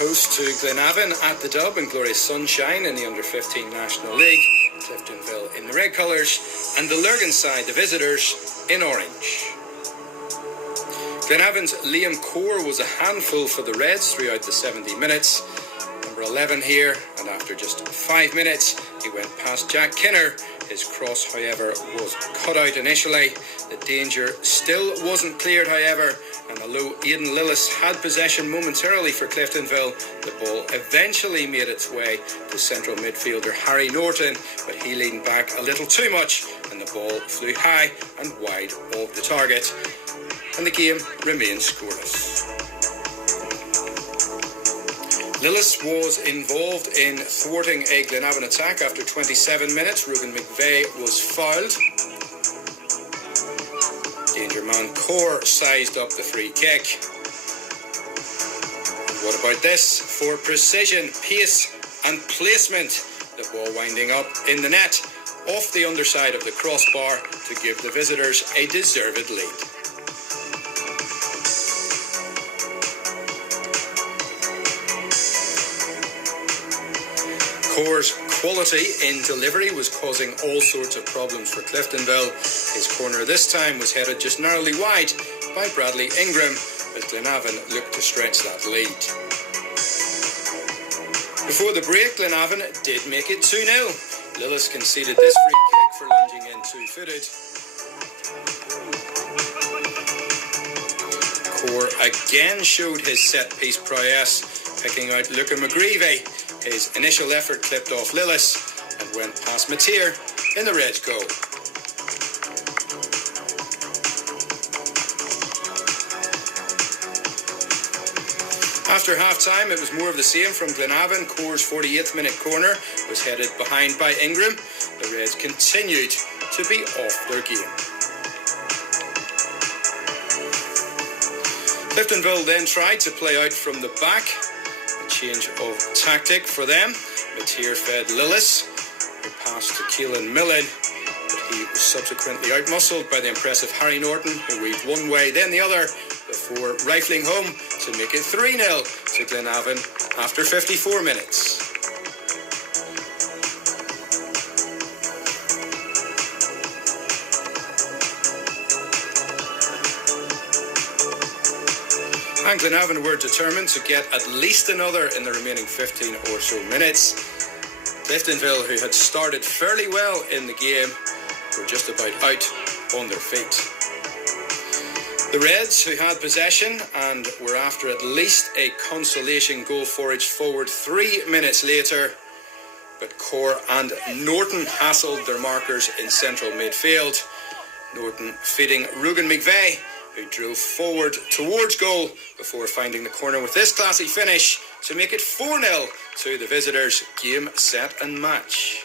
Host to Glenavon at the Dub in glorious sunshine in the Under-15 National League. Cliftonville in the red colours and the Lurgan side, the visitors, in orange. Glenavon's Liam Corr was a handful for the Reds throughout the 70 minutes. Number 11 here, and after just 5 minutes, he went past Jack Kinner. His cross, however, was cut out initially. The danger still wasn't cleared, however, and although Aidan Lillis had possession momentarily for Cliftonville, the ball eventually made its way to central midfielder Harry Norton, but he leaned back a little too much, and the ball flew high and wide of the target, and the game remained scoreless. Lillis was involved in thwarting a Glenavon attack after 27 minutes. Ruben McVeigh was fouled. Danger man Corr sized up the free kick. And what about this? For precision, pace and placement, the ball winding up in the net off the underside of the crossbar to give the visitors a deserved lead. Corr's quality in delivery was causing all sorts of problems for Cliftonville. His corner this time was headed just narrowly wide by Bradley Ingram as Glenavon looked to stretch that lead. Before the break, Glenavon did make it 2-0. Lillis conceded this free kick for lunging in two-footed. Corr again showed his set-piece prowess, picking out Luca McGreevy. His initial effort clipped off Lillis and went past Mateer in the Reds' goal. After half-time, it was more of the same from Glenavon. Corr's 48th minute corner was headed behind by Ingram. The Reds continued to be off their game. Cliftonville then tried to play out from the back. Change of tactic for them. Mateer fed Lillis, who passed to Keelan Millen, but he was subsequently outmuscled by the impressive Harry Norton, who weaved one way then the other before rifling home to make it 3-0 to Glenavon after 54 minutes. And Glenavon were determined to get at least another in the remaining 15 or so minutes. Cliftonville, who had started fairly well in the game, were just about out on their feet. The Reds, who had possession and were after at least a consolation goal, foraged forward 3 minutes later, but Corr and Norton hassled their markers in central midfield. Norton feeding Ruben McVeigh, who drove forward towards goal before finding the corner with this classy finish to make it 4-0 to the visitors. Game, set and match.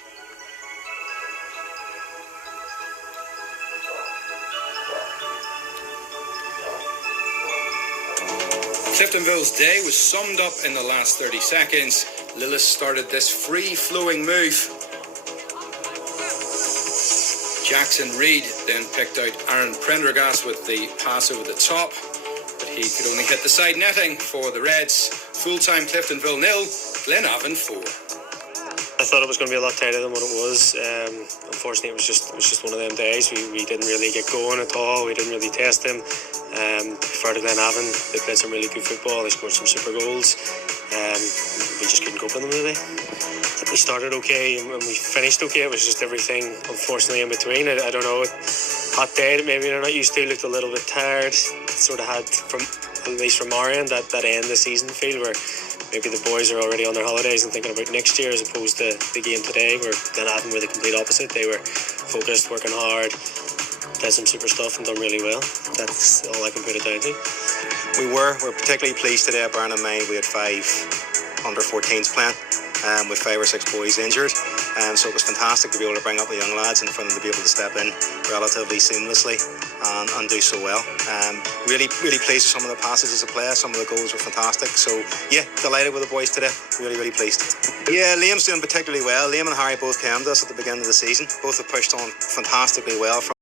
Cliftonville's day was summed up in the last 30 seconds. Lillis started this free-flowing move. Jackson Reid then picked out Aaron Prendergast with the pass over the top, but he could only hit the side netting for the Reds. Full-time Cliftonville 0, Glenavon 4. I thought it was going to be a lot tighter than what it was. Unfortunately, it was just one of them days. We didn't really get going at all. We didn't really test them. Prefer to Glenavon. They played some really good football. They scored some super goals. We just couldn't cope with them really. We started okay and we finished okay. It was just everything, unfortunately, in between. I don't know. Hot day that maybe they're not used to. Looked a little bit tired. Sort of had, at least from our end, that end of the season feel where maybe the boys are already on their holidays and thinking about next year as opposed to the game today, where Glenavon were the complete opposite. They were focused, working hard, did some super stuff and done really well. That's all I can put it down to. We're particularly pleased today, bearing in mind we had 5 under-14s playing, with 5 or 6 boys injured. So it was fantastic to be able to bring up the young lads and for them to be able to step in relatively seamlessly and do so well. Really pleased with some of the passages of play. Some of the goals were fantastic. So yeah, delighted with the boys today. Really pleased. Yeah, Liam's doing particularly well. Liam and Harry both came to us at the beginning of the season. Both have pushed on fantastically well.